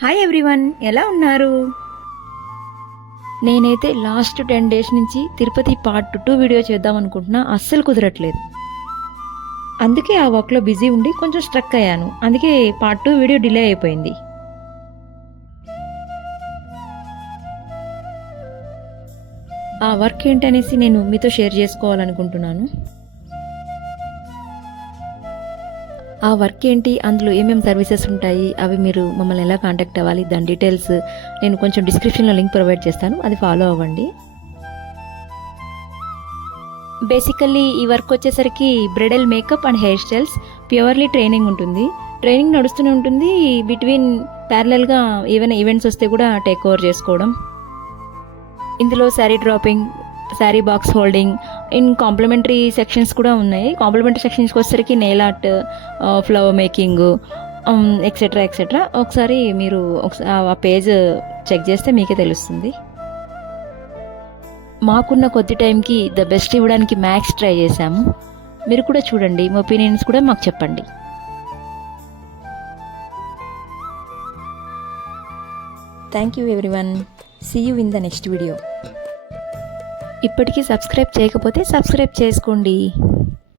Hi everyone, ఎలా ఉన్నారు? నేనైతే లాస్ట్ 10 డేస్ నుంచి తిరుపతి పార్ట్ 2 వీడియో చేద్దాం అనుకుంటున్నా, అస్సలు కుదరట్లేదు. అందుకే ఆ వర్క్లో బిజీ ఉండి కొంచెం స్ట్రక్ అయ్యాను. అందుకే పార్ట్ 2 వీడియో డిలే అయిపోయింది. ఆ వర్క్ ఏంటనేసి నేను మీతో షేర్ చేసుకోవాలనుకుంటున్నాను. ఆ వర్క్ ఏంటి, అందులో ఏమేమి సర్వీసెస్ ఉంటాయి, అవి మీరు మమ్మల్ని ఎలా కాంటాక్ట్ అవ్వాలి, దాని డీటెయిల్స్ నేను కొంచెం డిస్క్రిప్షన్లో లింక్ ప్రొవైడ్ చేస్తాను, అది ఫాలో అవ్వండి. బేసికల్లీ ఈ వర్క్ వచ్చేసరికి bridal makeup and hair styles purely training ఉంటుంది. ట్రైనింగ్ నడుస్తూనే ఉంటుంది, బిట్వీన్ ప్యారలల్గా ఏవైనా ఈవెంట్స్ వస్తే కూడా టేక్ ఓవర్ చేసుకోవడం. ఇందులో sari draping, sari box holding, in complimentary sections కూడా ఉన్నాయి. కాంప్లిమెంటరీ సెక్షన్స్కి వచ్చేసరికి nail art, flower making, etcetera etcetera. ఒకసారి మీరు ఆ పేజ్ చెక్ చేస్తే మీకే తెలుస్తుంది. మాకున్న కొద్ది టైంకి ద బెస్ట్ ఇవ్వడానికి మ్యాక్స్ ట్రై చేశాము. మీరు కూడా చూడండి, మీ ఒపీనియన్స్ కూడా మాకు చెప్పండి. Thank you everyone, see you in the next video. ఇప్పటికీ సబ్స్క్రైబ్ చేయకపోతే సబ్స్క్రైబ్ చేసుకోండి.